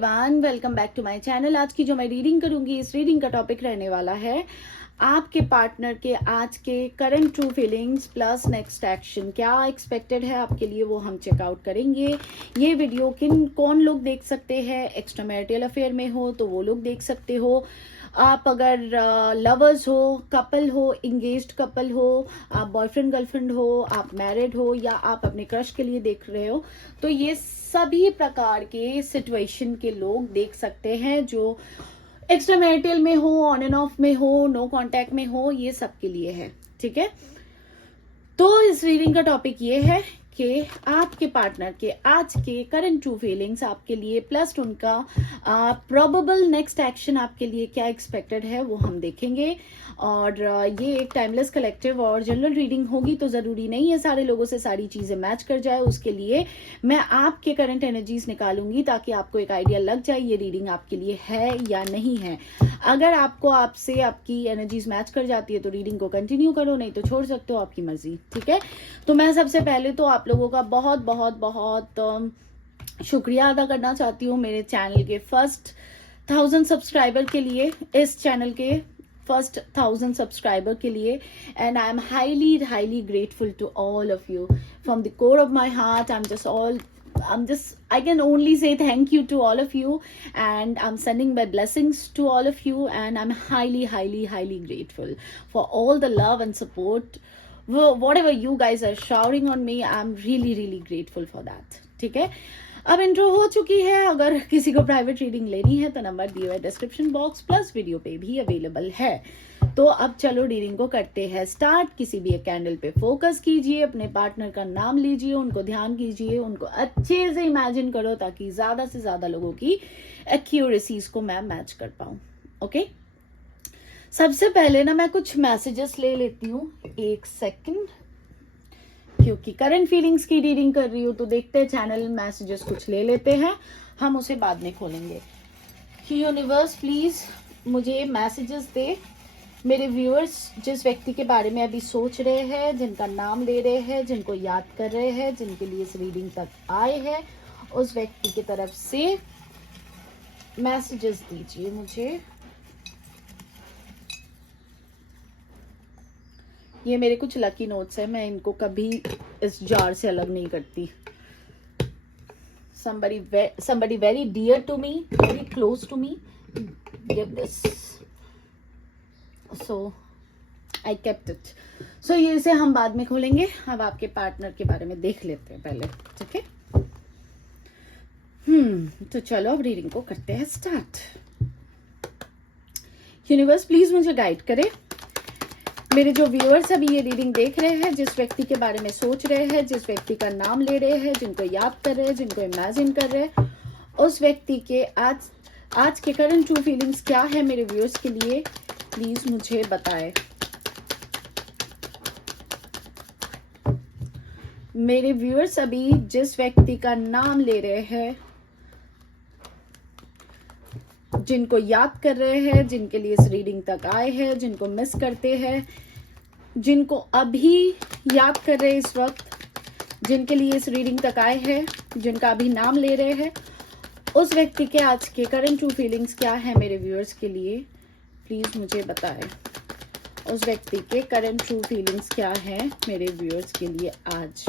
Everyone, welcome back to my channel. आज की जो मैं रीडिंग करूंगी, इस रीडिंग का टॉपिक रहने वाला है आपके पार्टनर के आज के current true feelings plus next action. क्या एक्सपेक्टेड है आपके लिए, वो हम चेकआउट करेंगे। ये वीडियो कौन लोग देख सकते हैं? एक्स्ट्रा मैरिटल अफेयर में हो तो वो लोग देख सकते हो। आप अगर लवर्स हो, कपल हो, इंगेज्ड कपल हो, आप बॉयफ्रेंड गर्लफ्रेंड हो, आप मैरिड हो, या आप अपने क्रश के लिए देख रहे हो, तो ये सभी प्रकार के सिचुएशन के लोग देख सकते हैं। जो एक्स्ट्रा मैरिटल में हो, ऑन एंड ऑफ में हो, नो कांटेक्ट में हो, ये सब के लिए है। ठीक है, तो इस रीडिंग का टॉपिक ये है कि आपके पार्टनर के आज के करंट ट्रू फीलिंग्स आपके लिए प्लस उनका प्रोबेबल नेक्स्ट एक्शन आपके लिए क्या एक्सपेक्टेड है, वो हम देखेंगे। और ये एक टाइमलेस कलेक्टिव और जनरल रीडिंग होगी, तो जरूरी नहीं है सारे लोगों से सारी चीजें मैच कर जाए। उसके लिए मैं आपके करंट एनर्जीज निकालूंगी ताकि आपको एक आइडिया लग जाए ये रीडिंग आपके लिए है या नहीं है। अगर आपसे आपकी एनर्जीज मैच कर जाती है तो रीडिंग को कंटिन्यू करो, नहीं तो छोड़ सकते हो, आपकी मर्जी। ठीक है, तो मैं सबसे पहले तो आप लोगों का बहुत बहुत बहुत शुक्रिया अदा करना चाहती हूँ मेरे चैनल के फर्स्ट 1000 सब्सक्राइबर के लिए, इस चैनल के फर्स्ट 1000 सब्सक्राइबर के लिए। And I am highly grateful to all of you from the core of my heart. I can only say thank you to all of you, and I'm sending my blessings to all of you, and I'm highly grateful for all the love and support. Whatever you guys are showering on me, I'm really grateful for that. ठीक है, अब intro हो चुकी है। अगर किसी को private reading लेनी है तो नंबर दिए हुए डिस्क्रिप्शन बॉक्स प्लस वीडियो पे भी अवेलेबल है। तो अब चलो रीडिंग को करते हैं स्टार्ट। किसी भी एक कैंडल पे फोकस कीजिए, अपने पार्टनर का नाम लीजिए, उनको ध्यान कीजिए, उनको अच्छे से इमेजिन करो ताकि ज्यादा से ज्यादा लोगों की एक्यूरेसीज को मैं मैच कर पाऊं। ओके, सबसे पहले ना मैं कुछ मैसेजेस ले लेती हूँ, एक सेकंड, क्योंकि करंट फीलिंग्स की रीडिंग कर रही हूँ। तो देखते हैं, चैनल मैसेजेस कुछ ले लेते हैं, हम उसे बाद में खोलेंगे। यूनिवर्स प्लीज मुझे मैसेजेस दे। मेरे व्यूअर्स जिस व्यक्ति के बारे में अभी सोच रहे हैं, जिनका नाम ले रहे हैं, जिनको याद कर रहे हैं, जिनके लिए इस रीडिंग तक आए हैं, उस व्यक्ति की तरफ से मैसेजेस दीजिए मुझे। ये मेरे कुछ लकी नोट्स है, मैं इनको कभी इस जार से अलग नहीं करती। somebody very dear to me, very close to me, give this, so I kept it. so ये इसे हम बाद में खोलेंगे। अब आपके पार्टनर के बारे में देख लेते हैं पहले। ठीक है, तो चलो अब रीडिंग को करते हैं स्टार्ट। यूनिवर्स प्लीज मुझे गाइड करे। मेरे जो व्यूअर्स अभी ये रीडिंग देख रहे हैं, जिस व्यक्ति के बारे में सोच रहे हैं, जिस व्यक्ति का नाम ले रहे हैं, जिनको याद कर रहे हैं, जिनको इमेजिन कर रहे हैं, उस व्यक्ति के आज के करंट ट्रू फीलिंग्स क्या है मेरे व्यूअर्स के लिए, प्लीज मुझे बताएं। मेरे व्यूअर्स अभी जिस व्यक्ति का नाम ले रहे हैं, जिनको याद कर रहे हैं, जिनके लिए इस रीडिंग तक आए हैं, जिनको मिस करते हैं, जिनको अभी याद कर रहे हैं इस वक्त, जिनके लिए इस रीडिंग तक आए हैं, जिनका अभी नाम ले रहे हैं, उस व्यक्ति के आज के करंट ट्रू फीलिंग्स क्या है मेरे व्यूअर्स के लिए, प्लीज मुझे बताएं। उस व्यक्ति के करंट ट्रू फीलिंग्स क्या है मेरे व्यूअर्स के लिए आज।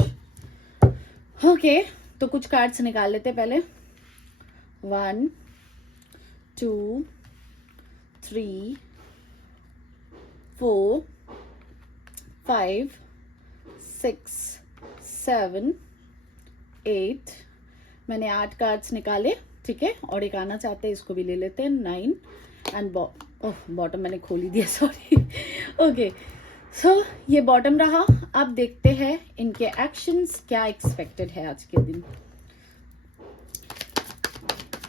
ओके, तो कुछ कार्ड्स निकाल लेते पहले। 1 2 3 4 5 6 7 8। मैंने 8 कार्ड्स निकाले। ठीक है, और एक आना चाहते हैं, इसको भी ले लेते हैं। 9 एंड बॉटम मैंने खोल ही दिया, सॉरी। ओके, सो ये बॉटम रहा। अब देखते हैं इनके एक्शंस क्या एक्सपेक्टेड है आज के दिन।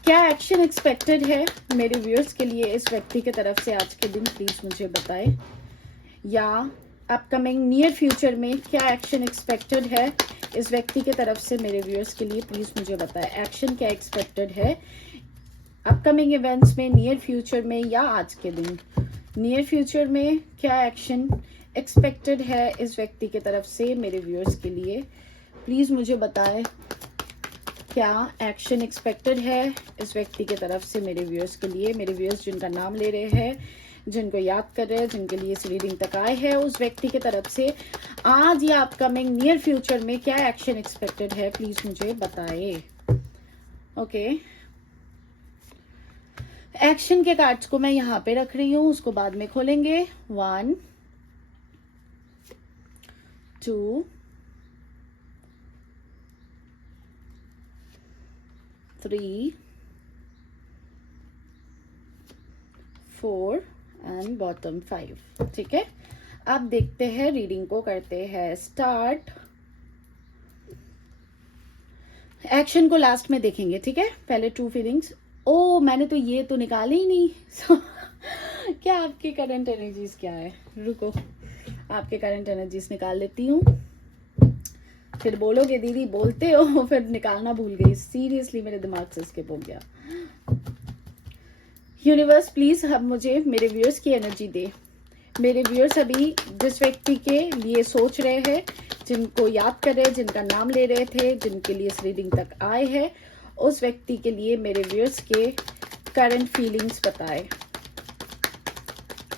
क्या एक्शन एक्सपेक्टेड है मेरे व्यूअर्स के लिए इस व्यक्ति की तरफ से आज के दिन, प्लीज मुझे बताएं। या अपकमिंग नियर फ्यूचर में क्या एक्शन एक्सपेक्टेड है इस व्यक्ति की तरफ से मेरे व्यूअर्स के लिए, प्लीज मुझे बताएं। एक्शन क्या एक्सपेक्टेड है अपकमिंग इवेंट्स में, नियर फ्यूचर में या आज के दिन। नियर फ्यूचर में क्या एक्शन एक्सपेक्टेड है इस व्यक्ति की तरफ से मेरे व्यूअर्स के लिए, प्लीज मुझे बताएं। क्या एक्शन एक्सपेक्टेड है इस व्यक्ति की तरफ से मेरे व्यूअर्स के लिए, मेरे व्यूअर्स जिनका नाम ले रहे हैं, जिनको याद कर रहे हैं, जिनके लिए इस रीडिंग तक आए हैं, उस व्यक्ति की तरफ से आज या अपकमिंग नियर फ्यूचर में क्या एक्शन एक्सपेक्टेड है, प्लीज मुझे बताए। ओके, एक्शन के कार्ड्स को मैं यहाँ पे रख रही हूँ, उसको बाद में खोलेंगे। 1 2 3 4 एंड बॉटम 5। ठीक है, अब देखते हैं, रीडिंग को करते हैं स्टार्ट। एक्शन को लास्ट में देखेंगे, ठीक है, पहले ट्रू फीलिंग्स। ओ, मैंने तो ये तो निकाले ही नहीं। क्या आपकी करंट एनर्जीज क्या है, रुको आपके करंट एनर्जीज निकाल लेती हूँ, फिर बोलोगे दीदी बोलते हो फिर निकालना भूल गई। सीरियसली मेरे दिमाग से स्किप हो गया। यूनिवर्स प्लीज अब मुझे मेरे व्यूअर्स की एनर्जी दे। मेरे व्यूअर्स अभी जिस व्यक्ति के लिए सोच रहे हैं, जिनको याद कर रहे हैं, जिनका नाम ले रहे थे, जिनके लिए इस रीडिंग तक आए हैं, उस व्यक्ति के लिए मेरे व्यूअर्स के करंट फीलिंग्स बताए।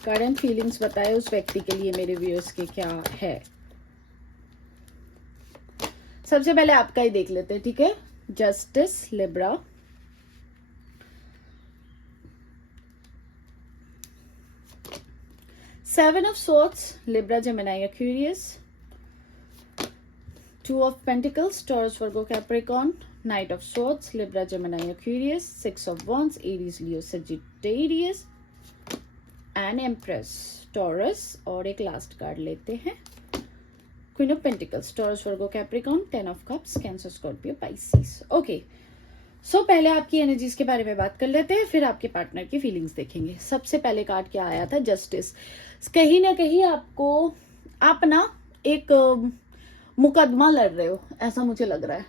करंट फीलिंग्स बताए उस व्यक्ति के लिए मेरे व्यूअर्स के क्या है। सबसे पहले आपका ही देख लेते हैं, ठीक है। Justice, Libra, seven of swords, Libra, Gemini, Aquarius, 2 of Pentacles, Taurus, Virgo, Capricorn, Knight of Swords, Libra, Gemini, Aquarius, 6 of Wands, Aries, Leo, Sagittarius, and Empress, Taurus। और एक लास्ट कार्ड लेते हैं, Queen of Pentacles, Taurus, Virgo, Capricorn, 10 of Cups, Cancer, Scorpio, Pisces। Okay, so पहले आपकी energies के बारे में बात कर लेते हैं, फिर आपके पार्टनर की फीलिंग्स देखेंगे। सबसे पहले कार्ड क्या आया था, जस्टिस। कहीं ना कहीं आपको आप ना एक मुकदमा लड़ रहे हो, ऐसा मुझे लग रहा है,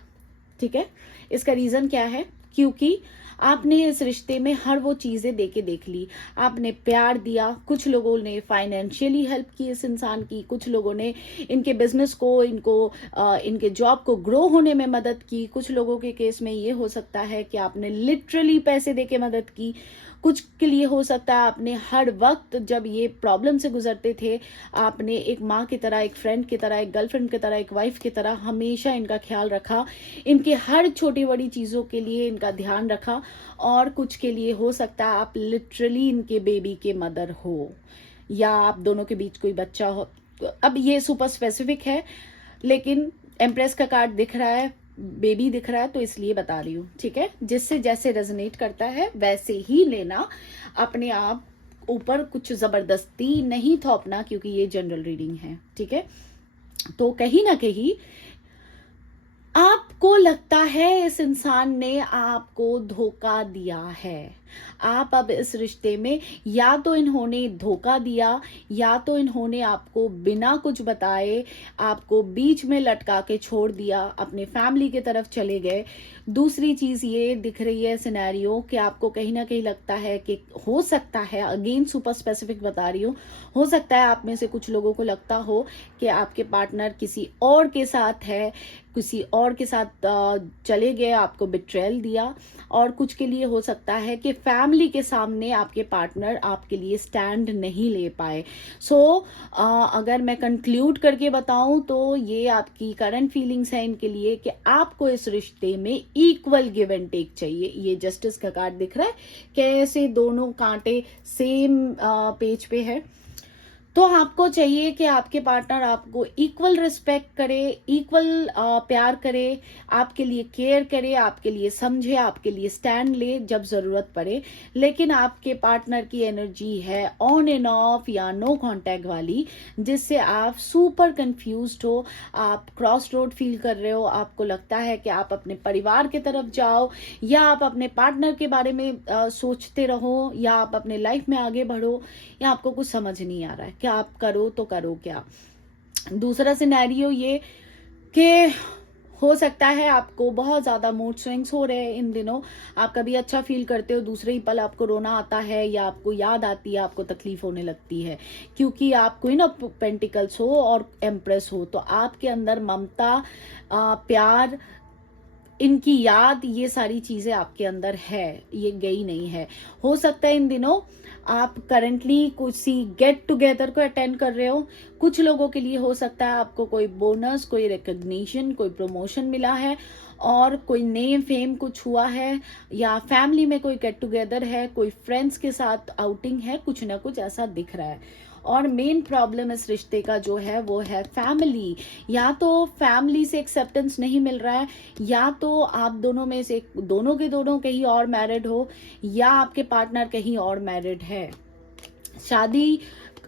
ठीक है। इसका रीजन क्या है, क्योंकि आपने इस रिश्ते में हर वो चीजें देके देख ली। आपने प्यार दिया, कुछ लोगों ने फाइनेंशियली हेल्प की इस इंसान की, कुछ लोगों ने इनके बिजनेस को, इनके जॉब को ग्रो होने में मदद की, कुछ लोगों के केस में ये हो सकता है कि आपने लिटरली पैसे देके मदद की, कुछ के लिए हो सकता है आपने हर वक्त जब ये प्रॉब्लम से गुजरते थे, आपने एक माँ की तरह, एक फ्रेंड की तरह, एक गर्लफ्रेंड की तरह, एक वाइफ की तरह हमेशा इनका ख्याल रखा, इनके हर छोटी बड़ी चीजों के लिए इनका ध्यान रखा। और कुछ के लिए हो सकता है आप लिटरली इनके बेबी के मदर हो, या आप दोनों के बीच कोई बच्चा हो। अब ये सुपर स्पेसिफिक है, लेकिन एम्प्रेस का कार्ड दिख रहा है, बेबी दिख रहा है, तो इसलिए बता रही हूँ, ठीक है। जिससे जैसे रेजोनेट करता है वैसे ही लेना, अपने आप ऊपर कुछ जबरदस्ती नहीं थोपना, क्योंकि ये जनरल रीडिंग है, ठीक है। तो कहीं ना कहीं आपको लगता है इस इंसान ने आपको धोखा दिया है। आप अब इस रिश्ते में, या तो इन्होंने धोखा दिया, या तो इन्होंने आपको बिना कुछ बताए आपको बीच में लटका के छोड़ दिया, अपने फैमिली की तरफ चले गए। दूसरी चीज ये दिख रही है सिनेरियो कि आपको कहीं ना कहीं लगता है कि हो सकता है, अगेन सुपर स्पेसिफिक बता रही हूँ, हो सकता है आप में से कुछ लोगों को लगता हो कि आपके पार्टनर किसी और के साथ है, किसी और के साथ चले गए, आपको बिट्रेयल दिया। और कुछ के लिए हो सकता है कि फैमिली के सामने आपके पार्टनर आपके लिए स्टैंड नहीं ले पाए। सो अगर मैं कंक्लूड करके बताऊं तो ये आपकी करंट फीलिंग्स है इनके लिए कि आपको इस रिश्ते में इक्वल गिव एंड टेक चाहिए। ये जस्टिस का कार्ड दिख रहा है, कैसे दोनों कांटे सेम पेज पे है। तो आपको चाहिए कि आपके पार्टनर आपको इक्वल रिस्पेक्ट करे, इक्वल प्यार करे, आपके लिए केयर करे, आपके लिए समझे, आपके लिए स्टैंड ले जब जरूरत पड़े। लेकिन आपके पार्टनर की एनर्जी है ऑन एंड ऑफ या नो कांटेक्ट वाली, जिससे आप सुपर कंफ्यूज्ड हो, आप क्रॉस रोड फील कर रहे हो। आपको लगता है कि आप अपने परिवार की तरफ जाओ, या आप अपने पार्टनर के बारे में सोचते रहो, या आप अपने लाइफ में आगे बढ़ो, या आपको कुछ समझ नहीं आ रहा है कि आप करो तो करो क्या। दूसरा सिनेरियो ये कि हो सकता है आपको बहुत ज्यादा मूड स्विंग्स हो रहे हैं इन दिनों, आप कभी अच्छा फील करते हो, दूसरे ही पल आपको रोना आता है, या आपको याद आती है, आपको तकलीफ होने लगती है, क्योंकि आप क्वीन ऑफ पेंटिकल्स हो और एम्प्रेस हो। तो आपके अंदर ममता, प्यार, इनकी याद, ये सारी चीजें आपके अंदर है, ये गई नहीं है। हो सकता है इन दिनों आप करंटली किसी गेट टुगेदर को अटेंड कर रहे हो। कुछ लोगों के लिए हो सकता है आपको कोई बोनस, कोई रिकग्निशन, कोई प्रमोशन मिला है, और कोई नेम फेम कुछ हुआ है, या फैमिली में कोई गेट टुगेदर है, कोई फ्रेंड्स के साथ आउटिंग है, कुछ ना कुछ ऐसा दिख रहा है। और मेन प्रॉब्लम इस रिश्ते का जो है वो है फैमिली। या तो फैमिली से एक्सेप्टेंस नहीं मिल रहा है, या तो आप दोनों में से दोनों के दोनों कहीं और मैरिड हो, या आपके पार्टनर कहीं और मैरिड है। शादी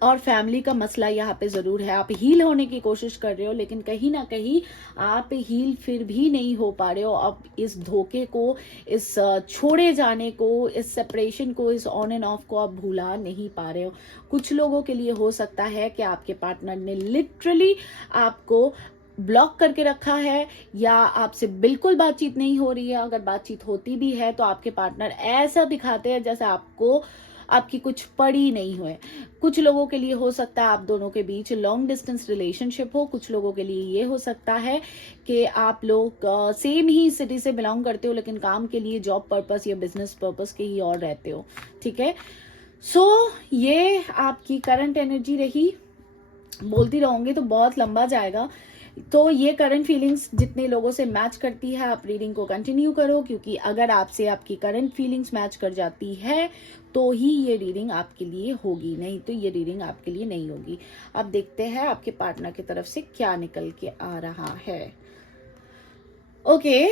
और फैमिली का मसला यहाँ पे जरूर है। आप हील होने की कोशिश कर रहे हो, लेकिन कहीं ना कहीं आप हील फिर भी नहीं हो पा रहे हो। अब इस धोखे को, इस छोड़े जाने को, इस सेपरेशन को, इस ऑन एंड ऑफ को आप भुला नहीं पा रहे हो। कुछ लोगों के लिए हो सकता है कि आपके पार्टनर ने लिटरली आपको ब्लॉक करके रखा है, या आपसे बिल्कुल बातचीत नहीं हो रही है। अगर बातचीत होती भी है तो आपके पार्टनर ऐसा दिखाते हैं जैसे आपकी कुछ पड़ी नहीं हुए। कुछ लोगों के लिए हो सकता है आप दोनों के बीच लॉन्ग डिस्टेंस रिलेशनशिप हो। कुछ लोगों के लिए ये हो सकता है कि आप लोग सेम ही सिटी से बिलोंग करते हो, लेकिन काम के लिए, जॉब पर्पस या बिजनेस पर्पस के ही और रहते हो। ठीक है, सो ये आपकी करंट एनर्जी रही। बोलती रहूंगी तो बहुत लंबा जाएगा। तो ये करंट फीलिंग्स जितने लोगों से मैच करती है, आप रीडिंग को कंटिन्यू करो, क्योंकि अगर आपसे आपकी करंट फीलिंग्स मैच कर जाती है तो ही ये रीडिंग आपके लिए होगी, नहीं तो ये रीडिंग आपके लिए नहीं होगी। अब देखते हैं आपके पार्टनर की तरफ से क्या निकल के आ रहा है। ओके,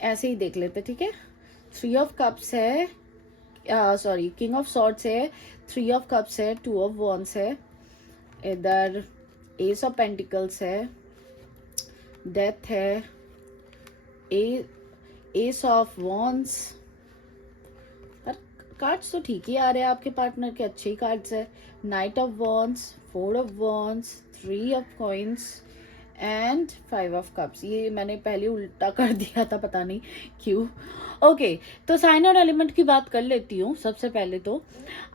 ऐसे ही देख लेते, ठीक है। 3 ऑफ कप्स है, सॉरी, किंग ऑफ सॉर्ड्स है, 3 ऑफ कप्स है, 2 ऑफ वॉन्ड्स है, इधर एस ऑफ पेंटिकल्स है, डेथ है, एस ऑफ वॉन्ड्स। कार्ड्स तो ठीक ही आ रहे हैं आपके पार्टनर के, अच्छे ही कार्ड्स है। Night of wands, 4 of wands, 3 of coins and 5 of cups. ये मैंने पहले उल्टा कर दिया था, पता नहीं क्यों। ओके, तो साइन और एलिमेंट की बात कर लेती हूँ। सबसे पहले तो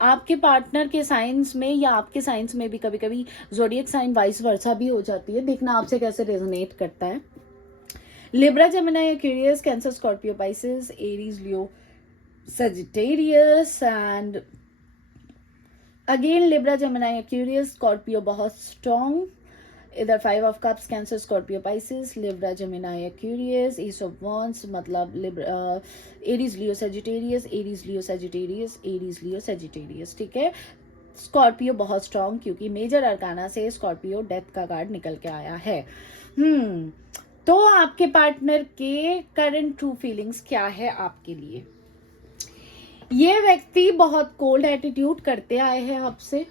आपके पार्टनर के साइंस में या आपके साइंस में भी कभी कभी ज़ोडिएक साइन वाइस वर्सा भी हो जाती है। देखना आपसे कैसे रेजोनेट करता है। Libra, Gemini, Aquarius, cancer, Scorpio, Pisces, Aries, Leo, Sagittarius and again Libra, Gemini, Aquarius, Scorpio बहुत स्ट्रॉन्ग। इधर 5 of cups, cancer, Scorpio, Pisces, Libra, Gemini, Aquarius, S of wands, मतलब एरीज, लियो, सजिटेरियस, एरीज, लियो, Sagittarius, Aries, लियो, Sagittarius. ठीक है, Scorpio बहुत strong, क्योंकि major arcana से Scorpio death का card निकल के आया है। तो आपके पार्टनर के करंट ट्रू फीलिंग्स क्या है आपके लिए? ये व्यक्ति बहुत कोल्ड एटीट्यूड करते आए हैं आपसे,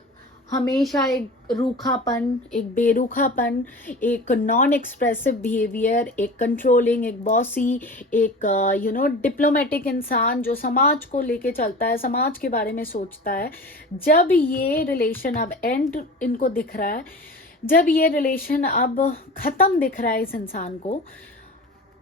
हमेशा एक रूखापन, एक बेरूखापन, एक नॉन एक्सप्रेसिव बिहेवियर, एक कंट्रोलिंग, एक बॉसी, एक डिप्लोमेटिक इंसान जो समाज को लेके चलता है, समाज के बारे में सोचता है। जब ये रिलेशन अब एंड इनको दिख रहा है, जब ये रिलेशन अब खत्म दिख रहा है इस इंसान को,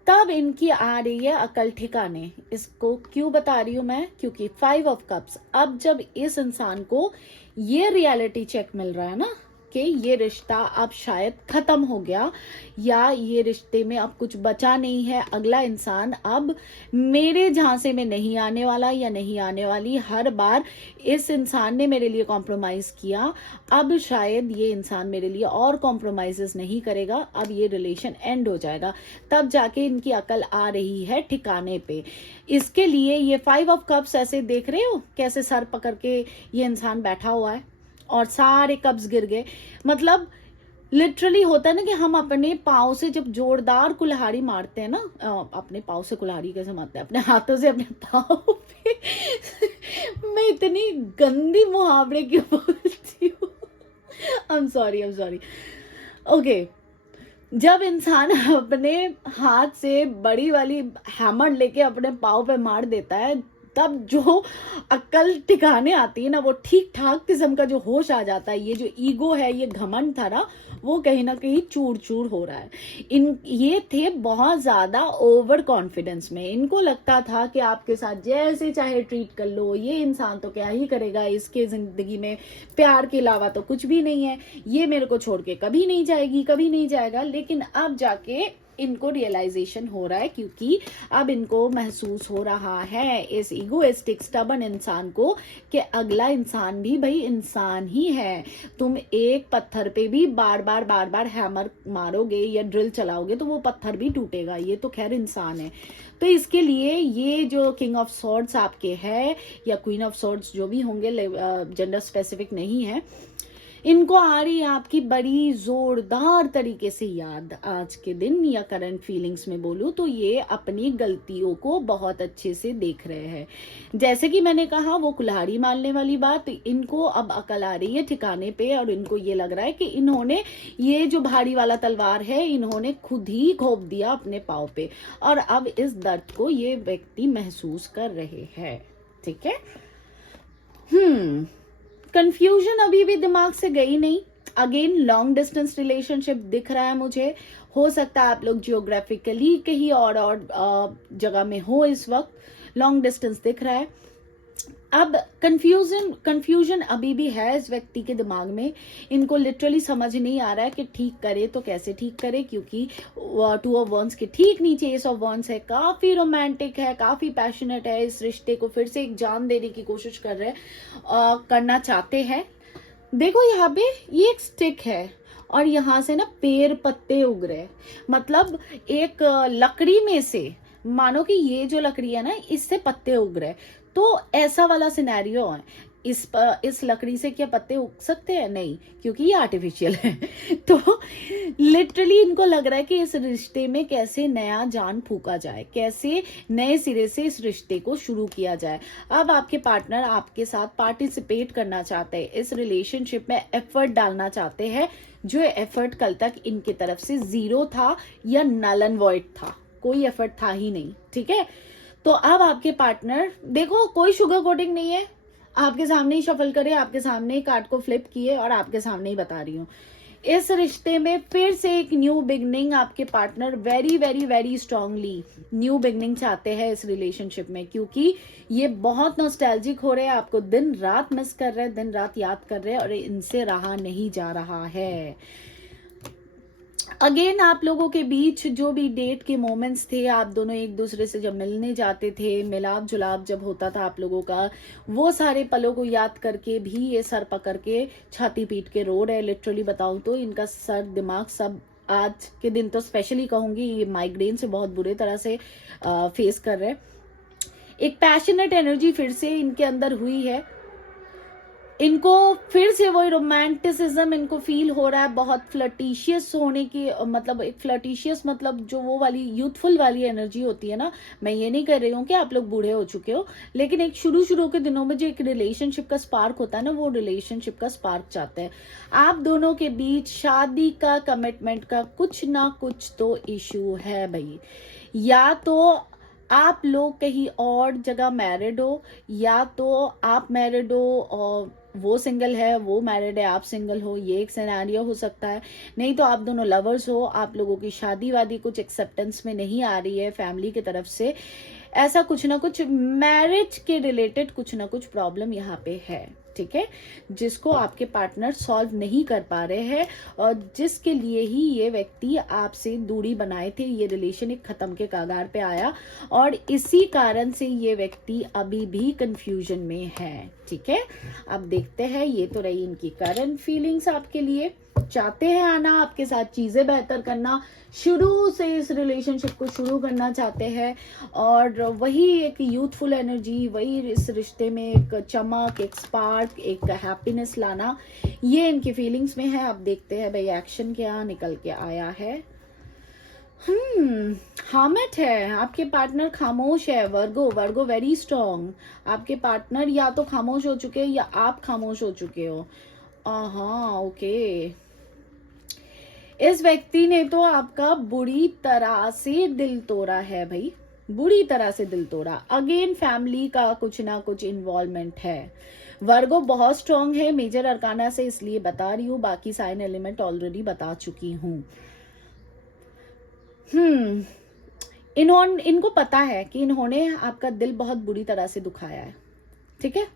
तब इनकी आ रही है अकल ठिकाने। इसको क्यों बता रही हूं मैं? क्योंकि 5 ऑफ कप्स, अब जब इस इंसान को ये रियलिटी चेक मिल रहा है ना कि ये रिश्ता अब शायद खत्म हो गया, या ये रिश्ते में अब कुछ बचा नहीं है, अगला इंसान अब मेरे झांसे में नहीं आने वाला या नहीं आने वाली, हर बार इस इंसान ने मेरे लिए कॉम्प्रोमाइज किया, अब शायद ये इंसान मेरे लिए और कॉम्प्रोमाइजेस नहीं करेगा, अब ये रिलेशन एंड हो जाएगा। तब जाके इनकी अकल आ रही है ठिकाने पे। इसके लिए ये 5 ऑफ कप्स, ऐसे देख रहे हो कैसे सर पकड़ के ये इंसान बैठा हुआ है और सारे कप्स गिर गए। मतलब लिटरली होता है ना कि हम अपने पाँव से जब जोरदार कुल्हाड़ी मारते हैं ना, अपने पाँव से कुल्हाड़ी कैसे मारते हैं, अपने हाथों से अपने पाँव पे मैं इतनी गंदी मुहावरे क्यों बोलती हूँ, आई एम सॉरी ओके। जब इंसान अपने हाथ से बड़ी वाली हैमर लेके अपने पाँव पे मार देता है, तब जो अक्ल ठिकाने आती है ना, वो ठीक ठाक किस्म का जो होश आ जाता है। ये जो ईगो है, ये घमंड था ना, वो कहीं ना कहीं चूर चूर हो रहा है। ये थे बहुत ज्यादा ओवर कॉन्फिडेंस में। इनको लगता था कि आपके साथ जैसे चाहे ट्रीट कर लो, ये इंसान तो क्या ही करेगा, इसके जिंदगी में प्यार के अलावा तो कुछ भी नहीं है, ये मेरे को छोड़ के कभी नहीं जाएगी, कभी नहीं जाएगा। लेकिन अब जाके इनको रियलाइजेशन हो रहा है, क्योंकि अब इनको महसूस हो रहा है इस इगोइस्टिक स्टबर्न इंसान को कि अगला इंसान भी भाई इंसान ही है। तुम एक पत्थर पे भी बार बार हैमर मारोगे या ड्रिल चलाओगे तो वो पत्थर भी टूटेगा, ये तो खैर इंसान है। तो इसके लिए ये जो किंग ऑफ सॉर्ड्स आपके है या क्वीन ऑफ सॉर्ड्स जो भी होंगे, जेंडर स्पेसिफिक नहीं है, इनको आ रही है आपकी बड़ी जोरदार तरीके से याद आज के दिन, या करंट फीलिंग्स में बोलूं तो ये अपनी गलतियों को बहुत अच्छे से देख रहे हैं। जैसे कि मैंने कहा वो कुल्हाड़ी मारने वाली बात, इनको अब अकल आ रही है ठिकाने पे, और इनको ये लग रहा है कि इन्होंने ये जो भारी वाला तलवार है इन्होंने खुद ही घोंप दिया अपने पाँव पे, और अब इस दर्द को ये व्यक्ति महसूस कर रहे हैं। ठीक है। कंफ्यूजन अभी भी दिमाग से गई नहीं। अगेन लॉन्ग डिस्टेंस रिलेशनशिप दिख रहा है मुझे। हो सकता है आप लोग जियोग्राफिकली कहीं और जगह में हो इस वक्त, लॉन्ग डिस्टेंस दिख रहा है। अब कंफ्यूजन अभी भी है इस व्यक्ति के दिमाग में। इनको लिटरली समझ नहीं आ रहा है कि ठीक करे तो कैसे ठीक करे, क्योंकि टू ऑफ वॉन्स के ठीक नीचे एस ऑफ वॉन्स है। काफी रोमांटिक है, काफी पैशनेट है, इस रिश्ते को फिर से एक जान देने की कोशिश कर रहे हैं, करना चाहते हैं। देखो यहाँ पे ये एक स्टिक है और यहाँ से ना पेड़ पत्ते उग रहे, मतलब एक लकड़ी में से, मानो कि ये जो लकड़ी है ना इससे पत्ते उग रहे, तो ऐसा वाला सिनेरियो है। इस लकड़ी से क्या पत्ते उग सकते हैं? नहीं, क्योंकि ये आर्टिफिशियल है। तो लिटरली इनको लग रहा है कि इस रिश्ते में कैसे नया जान फूका जाए, कैसे नए सिरे से इस रिश्ते को शुरू किया जाए। अब आपके पार्टनर आपके साथ पार्टिसिपेट करना चाहते हैं, इस रिलेशनशिप में एफर्ट डालना चाहते हैं, जो एफर्ट कल तक इनकी तरफ से जीरो था या नल एंड वॉइड था, कोई एफर्ट था ही नहीं। ठीक है। तो अब आपके पार्टनर, देखो कोई शुगर कोटिंग नहीं है, आपके सामने ही शफल करे, आपके सामने ही कार्ड को फ्लिप किए और आपके सामने ही बता रही हूँ, इस रिश्ते में फिर से एक न्यू बिगनिंग आपके partner very very very strongly new beginning चाहते हैं इस रिलेशनशिप में, क्योंकि ये बहुत नॉस्टैल्जिक हो रहे हैं, आपको दिन रात मिस कर रहे हैं, दिन रात याद कर रहे हैं, और इनसे रहा नहीं जा रहा है। अगेन आप लोगों के बीच जो भी डेट के मोमेंट्स थे, आप दोनों एक दूसरे से जब मिलने जाते थे, मिलाप जुलाप जब होता था आप लोगों का, वो सारे पलों को याद करके भी ये सर पकड़ के छाती पीट के रो रहे। लिटरली बताऊं तो इनका सर दिमाग सब आज के दिन तो स्पेशली कहूंगी ये माइग्रेन से बहुत बुरे तरह से फेस कर रहे हैं। एक पैशनेट एनर्जी फिर से इनके अंदर हुई है, इनको फिर से वही रोमांटिसिज्म इनको फील हो रहा है, बहुत फ्लर्टिशियस होने की, मतलब एक फ्लर्टिशियस मतलब जो वो वाली यूथफुल वाली एनर्जी होती है ना। मैं ये नहीं कह रही हूँ कि आप लोग बूढ़े हो चुके हो, लेकिन एक शुरू के दिनों में जो एक रिलेशनशिप का स्पार्क होता है ना, वो रिलेशनशिप का स्पार्क चाहते हैं। आप दोनों के बीच शादी का, कमिटमेंट का कुछ ना कुछ तो इशू है भाई। या तो आप लोग कहीं और जगह मैरिड हो, या तो आप मैरिड हो और वो सिंगल है, वो मैरिड है, आप सिंगल हो, ये एक सिनेरियो हो सकता है। नहीं तो आप दोनों लवर्स हो, आप लोगों की शादी वादी कुछ एक्सेप्टेंस में नहीं आ रही है फैमिली की तरफ से, ऐसा कुछ ना कुछ मैरिज के रिलेटेड कुछ ना कुछ प्रॉब्लम यहाँ पे है। ठीक है, जिसको आपके पार्टनर सॉल्व नहीं कर पा रहे हैं, और जिसके लिए ही ये व्यक्ति आपसे दूरी बनाए थे, ये रिलेशन एक खत्म के कगार पे आया, और इसी कारण से ये व्यक्ति अभी भी कंफ्यूजन में है। ठीक है, अब देखते हैं, ये तो रही इनकी करंट फीलिंग्स आपके लिए। चाहते हैं आना आपके साथ, चीजें बेहतर करना, शुरू से इस रिलेशनशिप को शुरू करना चाहते हैं, और वही एक यूथफुल एनर्जी, वही इस रिश्ते में एक चमक, एक स्पार्क, एक हैप्पीनेस लाना, ये इनकी फीलिंग्स में है। अब देखते हैं भाई एक्शन क्या निकल के आया है। हामिट है, आपके पार्टनर खामोश है। वर्गो वेरी स्ट्रॉन्ग। आपके पार्टनर या तो खामोश हो चुके हैं या आप खामोश हो चुके हो। हाँ, ओके। इस व्यक्ति ने तो आपका बुरी तरह से दिल तोड़ा है भाई, बुरी तरह से दिल तोड़ा। अगेन फैमिली का कुछ ना कुछ इन्वॉल्वमेंट है। वर्गो बहुत स्ट्रांग है मेजर अरकाना से, इसलिए बता रही हूँ, बाकी साइन एलिमेंट ऑलरेडी बता चुकी हूँ। इनको पता है कि इन्होंने आपका दिल बहुत बुरी तरह से दुखाया है। ठीक है,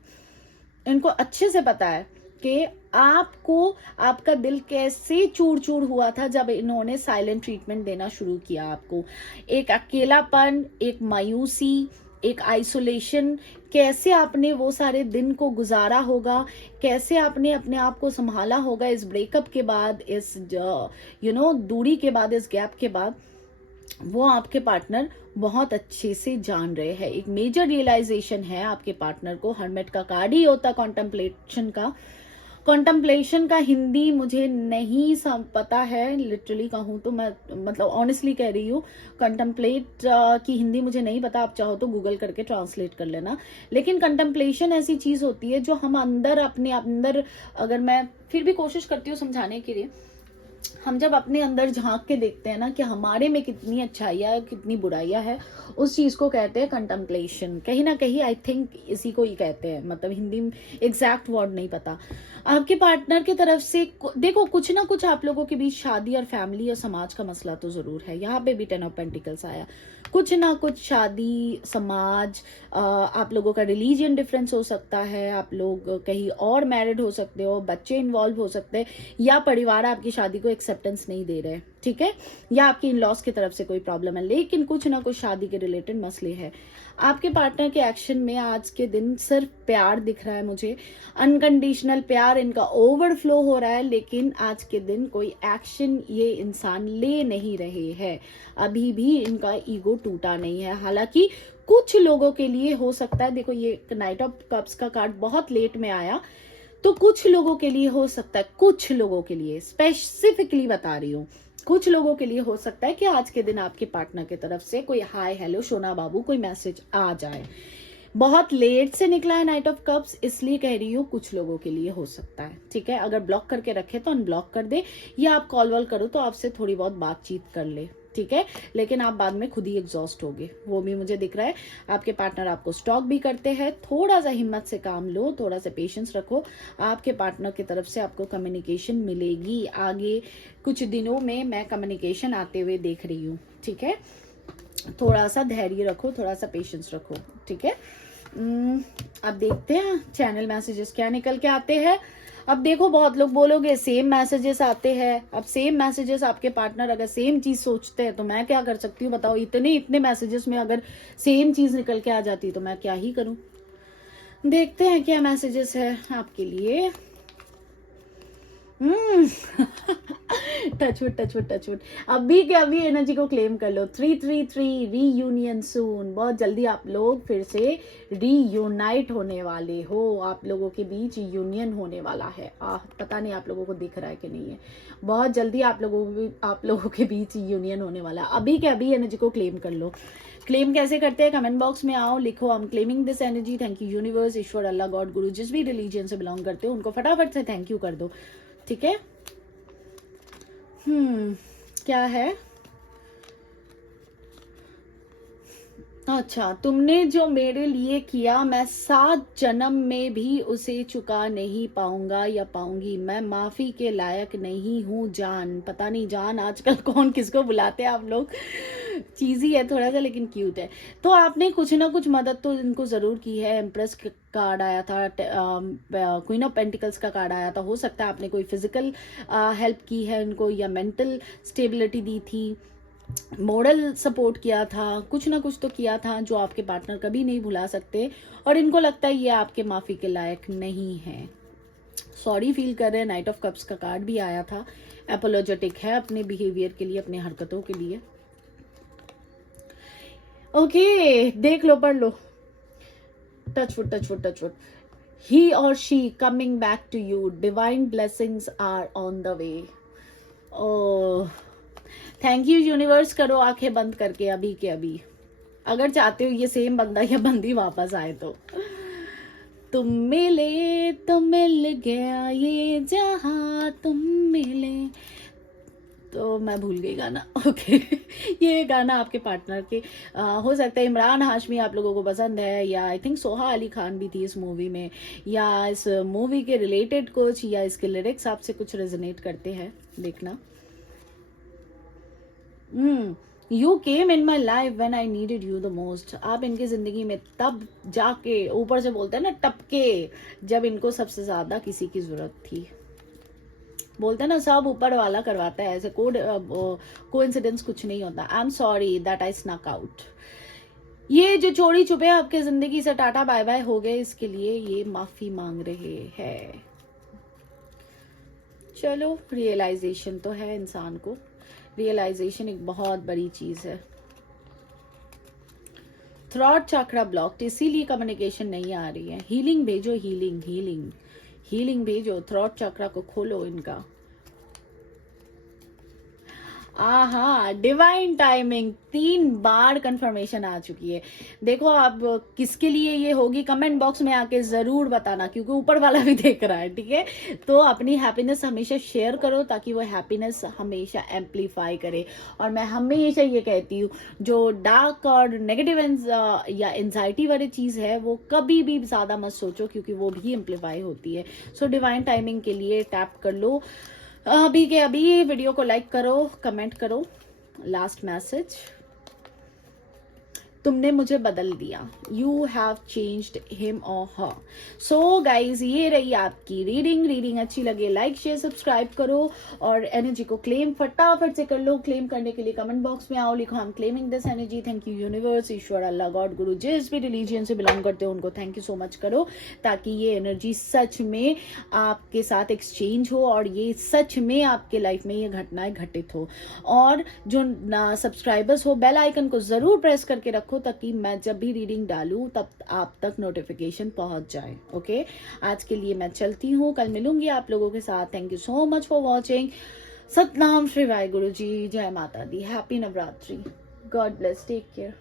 इनको अच्छे से पता है कि आपको आपका दिल कैसे चूर चूर हुआ था जब इन्होंने साइलेंट ट्रीटमेंट देना शुरू किया आपको। एक अकेलापन, एक मायूसी, एक आइसोलेशन, कैसे आपने वो सारे दिन को गुजारा होगा, कैसे आपने अपने आप को संभाला होगा इस ब्रेकअप के बाद, इस दूरी के बाद, इस गैप के बाद, वो आपके पार्टनर बहुत अच्छे से जान रहे हैं। एक मेजर रियलाइजेशन है आपके पार्टनर को। हर्मिट का कार्ड ही होता कॉन्टेम्पलेशन का। कॉन्टेम्पलेशन का हिंदी मुझे नहीं पता है, लिटरली कहूँ तो मैं मतलब ऑनेस्टली कह रही हूँ, कॉन्टेम्पलेट की हिंदी मुझे नहीं पता। आप चाहो तो गूगल करके ट्रांसलेट कर लेना। लेकिन कॉन्टेम्पलेशन ऐसी चीज होती है जो हम अंदर अपने अंदर, अगर मैं फिर भी कोशिश करती हूँ समझाने के लिए, हम जब अपने अंदर झांक के देखते हैं ना कि हमारे में कितनी अच्छाइयाँ है, कितनी बुराइयां है, उस चीज को कहते हैं कंटेम्पलेशन। कहीं ना कहीं आई थिंक इसी को ही कहते हैं, मतलब हिंदी में एग्जैक्ट वर्ड नहीं पता। आपके पार्टनर की तरफ से देखो कुछ ना कुछ आप लोगों के बीच शादी और फैमिली और समाज का मसला तो जरूर है। यहाँ पे भी 10 ऑफ पेंटिकल्स आया। कुछ ना कुछ शादी, समाज, आप लोगों का रिलीजियन डिफरेंस हो सकता है, आप लोग कहीं और मैरिड हो सकते हो, बच्चे इन्वॉल्व हो सकते हैं, या परिवार आपकी शादी को एक्सेप्टेंस नहीं दे रहे, ठीक है, या आपकी इन लॉस की तरफ से कोई प्रॉब्लम है। लेकिन कुछ ना कुछ शादी के रिलेटेड मसले हैं। आपके पार्टनर के एक्शन में आज के दिन सिर्फ प्यार दिख रहा है मुझे, अनकंडीशनल प्यार इनका ओवरफ्लो हो रहा है। लेकिन आज के दिन कोई एक्शन ये इंसान ले नहीं रहे हैं, अभी भी इनका ईगो टूटा नहीं है। हालांकि कुछ लोगों के लिए हो सकता है, देखो ये नाइट ऑफ कप्स का कार्ड बहुत लेट में आया, तो कुछ लोगों के लिए हो सकता है, कुछ लोगों के लिए स्पेसिफिकली बता रही हूँ, कुछ लोगों के लिए हो सकता है कि आज के दिन आपके पार्टनर की तरफ से कोई हाय हेलो सोना बाबू कोई मैसेज आ जाए। बहुत लेट से निकला है नाइट ऑफ कप्स, इसलिए कह रही हूँ कुछ लोगों के लिए हो सकता है, ठीक है। अगर ब्लॉक करके रखे तो अनब्लॉक कर दे, या आप कॉल वॉल करो तो आपसे थोड़ी बहुत बातचीत कर ले, ठीक है। लेकिन आप बाद में खुद ही एग्जॉस्ट होगे, वो भी मुझे दिख रहा है। आपके पार्टनर आपको स्टॉक भी करते हैं। थोड़ा सा हिम्मत से काम लो, थोड़ा सा पेशेंस रखो। आपके पार्टनर की तरफ से आपको कम्युनिकेशन मिलेगी आगे कुछ दिनों में, मैं कम्युनिकेशन आते हुए देख रही हूँ, ठीक है। थोड़ा सा धैर्य रखो, थोड़ा सा पेशेंस रखो, ठीक है। अब देखते हैं चैनल मैसेजेस क्या निकल के आते हैं। अब देखो बहुत लोग बोलोगे सेम मैसेजेस आते हैं। अब सेम मैसेजेस आपके पार्टनर अगर सेम चीज सोचते हैं तो मैं क्या कर सकती हूँ बताओ। इतने मैसेजेस में अगर सेम चीज निकल के आ जाती तो मैं क्या ही करूं। देखते हैं क्या मैसेजेस है आपके लिए। टचवुड अभी के अभी एनर्जी को क्लेम कर लो। 333 रीयूनियन सून, बहुत जल्दी आप लोग फिर से रीयूनाइट होने वाले हो, आप लोगों के बीच यूनियन होने वाला है। पता नहीं आप लोगों को दिख रहा है कि नहीं है, बहुत जल्दी आप लोगों के बीच यूनियन होने वाला है। अभी के अभी एनर्जी को क्लेम कर लो। क्लेम कैसे करते हैं कमेंट बॉक्स में आओ, लिखो I am claiming this energy, thank you universe, Ishwar, Allah, God, गुरु, जिस भी रिलीजन से बिलोंग करते हो उनको फटाफट से थैंक यू कर दो, ठीक है। क्या है, अच्छा, तुमने जो मेरे लिए किया मैं 7 जन्म में भी उसे चुका नहीं पाऊंगा या पाऊंगी। मैं माफी के लायक नहीं हूँ जान। पता नहीं जान आजकल कौन किसको बुलाते हैं आप लोग, चीजी है थोड़ा सा लेकिन क्यूट है। तो आपने कुछ ना कुछ मदद तो इनको जरूर की है। एम्प्रेस कार्ड आया था, क्वीन ऑफ पेंटिकल्स का कार्ड आया था। हो सकता है आपने कोई फिजिकल हेल्प की है इनको, या मेंटल स्टेबिलिटी दी थी, मोरल सपोर्ट किया था, कुछ ना कुछ तो किया था जो आपके पार्टनर कभी नहीं भुला सकते। और इनको लगता है ये आपके माफी के लायक नहीं है, सॉरी फील कर रहे हैं। नाइट ऑफ कप्स का कार्ड भी आया था, एपोलॉजेटिक है अपने बिहेवियर के लिए, अपने हरकतों के लिए। ओके देख लो, पढ़ लो। टचवुड ही और she coming back to you, divine blessings are on the way. Oh thank you universe, करो आंखें बंद करके अभी के अभी, अगर चाहते हो ये सेम बंदा या बंदी वापस आए तो। तुम मिले तो मिल गया ये जहां, तुम मिले तो मैं भूल गई गाना। ओके ये गाना आपके पार्टनर के हो सकता है इमरान हाशमी आप लोगों को पसंद है, या आई थिंक सोहा अली खान भी थी इस मूवी में, या इस मूवी के रिलेटेड कुछ, या इसके लिरिक्स आपसे कुछ रेजोनेट करते हैं, देखना। You came in my life when I needed you the most. आप इनकी जिंदगी में तब जाके ऊपर से बोलते हैं ना टपके, जब इनको सबसे ज्यादा किसी की जरूरत थी. बोलते हैं ना सब ऊपर वाला करवाता है, ऐसे कोइंसिडेंस कुछ नहीं होता. I am sorry that I स्नक out. ये जो चोरी छुपे आपके जिंदगी से टाटा बाय बाय हो गए, इसके लिए ये माफी मांग रहे हैं. चलो, रियलाइजेशन तो है इंसान को. रियलाइजेशन एक बहुत बड़ी चीज है. थ्रॉट चक्रा ब्लॉक्ड, इसीलिए कम्युनिकेशन नहीं आ रही है. हीलिंग भेजो, हीलिंग हीलिंग हीलिंग भेजो. थ्रॉट चक्रा को खोलो इनका. हाँ, डिवाइन टाइमिंग 3 बार कंफर्मेशन आ चुकी है. देखो आप किसके लिए ये होगी, कमेंट बॉक्स में आके जरूर बताना, क्योंकि ऊपर वाला भी देख रहा है. ठीक है, तो अपनी हैप्पीनेस हमेशा शेयर करो ताकि वो हैप्पीनेस हमेशा एम्पलीफाई करे. और मैं हमेशा ये कहती हूँ, जो डार्क और नेगेटिव या एंजाइटी वाली चीज है वो कभी भी ज्यादा मत सोचो, क्योंकि वो भी एम्पलीफाई होती है. सो डिवाइन टाइमिंग के लिए टैप कर लो अभी के अभी. वीडियो को लाइक करो, कमेंट करो. लास्ट मैसेज, तुमने मुझे बदल दिया. यू हैव चेंज्ड हिम और हर. सो गाइज, ये रही आपकी रीडिंग अच्छी लगे लाइक शेयर सब्सक्राइब करो. और एनर्जी को क्लेम फटाफट से कर लो. क्लेम करने के लिए कमेंट बॉक्स में आओ, लिखो I am claiming this energy. Thank you universe, Ishwar, Allah, God, गुरु, जिस भी रिलीजियन से बिलोंग करते हो उनको थैंक यू सो मच करो, ताकि ये एनर्जी सच में आपके साथ एक्सचेंज हो और ये सच में आपके लाइफ में ये घटनाएं घटित हो. और जो सब्सक्राइबर्स हो, बेल आइकन को जरूर प्रेस करके रखो ताकि मैं जब भी रीडिंग डालूं तब आप तक नोटिफिकेशन पहुंच जाए. ओके, आज के लिए मैं चलती हूँ, कल मिलूंगी आप लोगों के साथ. Thank you so much for watching. Satnam Shri Waheguru ji, जय माता दी, happy Navratri, God bless, take care.